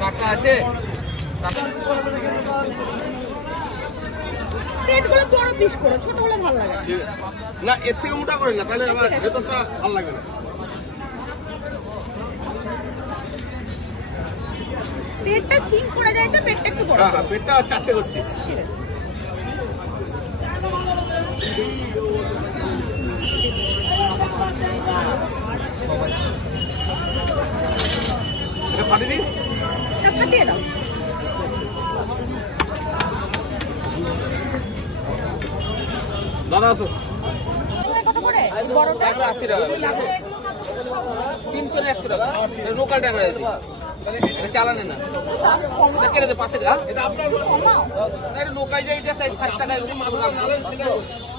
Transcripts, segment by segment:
কাটা আছে পেটগুলো বড় পিস করে, ছোট হলে ভালো লাগে না। এর থেকে মোটা করে না, তাহলে আবার ভেতরটা ভালো লাগবে না। পেটটা ছিং করে যায় তো, পেটটা একটু বড়। হ্যাঁ, পেটটা 4টে করছি। এটা ফাটিয়ে দিই, এটা ফাটিয়ে দাও। দাদা আসো। কত করে বড়টা? 180 টাকা, 300 টাকা লোকাল টাকা আছে, এটা চালানে না। এটা কেটে দে 5 টাকা, এটা আপনার লোকাল যে এটা 60 টাকা এরকম মাল দাম।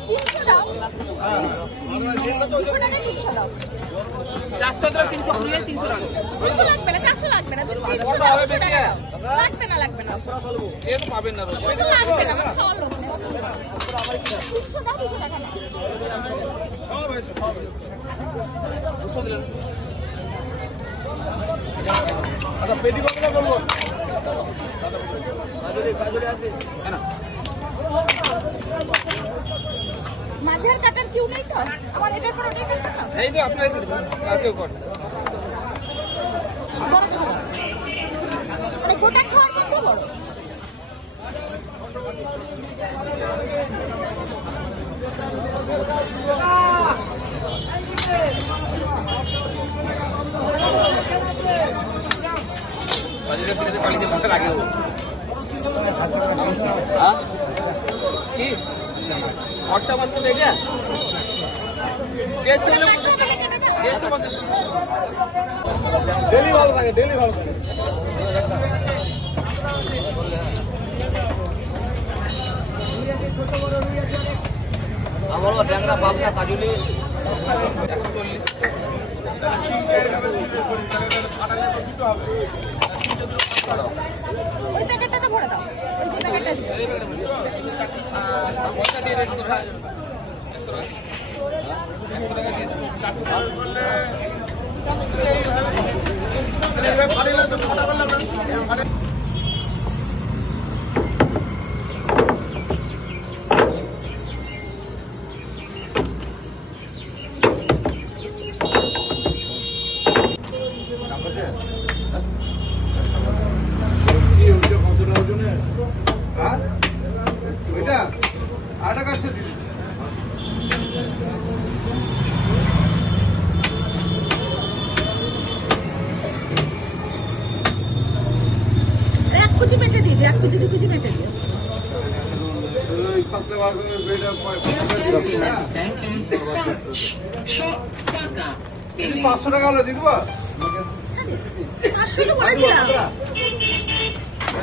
300 দাও। দুটো টাকা 300 দাও। 400 টাকা 300 দিয়ে 300 টাকা। 300 লাগবে না, 400 লাগবে না, 300 দাও, 200 টাকা দাও। লাগবে না, লাগবে না। এর তো পাবেন না রোজ। ওটা লাগবে না, আমার খাওয়ার লোক নেই। 300 দাও, 200 টাকা নাও। 200 দিলেন। আচ্ছা, পেটি কতটা বলবো? কেন? মাঝের কাটার কিউ নেই তো? আমার এটার পর ওটাই কাটতে দাও। এই তো আপনার কাছেও কর। বড় খাওয়া। মানে গোটা খাওয়ার মধ্যে বড়। বাজারে কিনে পালিতে ঘন্টা লাগে ও। হ্যাঁ কি খরচা বন্ধ দেখে গ্যাস কিনলে 50 টাকা, গ্যাস তো 50 টাকা। ডেলি ভালো থাকে, ডেলি ভালো থাকে। আমার ট্যাংরা বাবনা কাজুলি 140। ওই প্যাকেটটা তো ভরে দাও। ওই যে প্যাকেটটা দিও। পয়সা দিয়ে রেখে তো ভাই 100 টাকা দিয়েছি। ফাটিলে তো ফাটা করলাম না। ওইটা 8 টাকা দিয়ে দিচ্ছি। এক কুচি মেটে দিয়ে দিও, 1 কুচি 2 কুচি মেটে দিও। ওই সপ্তাহে বার করে বেটা 500 টাকা হলো দিয়ে দেবো। 500 তো বলে দিলাম।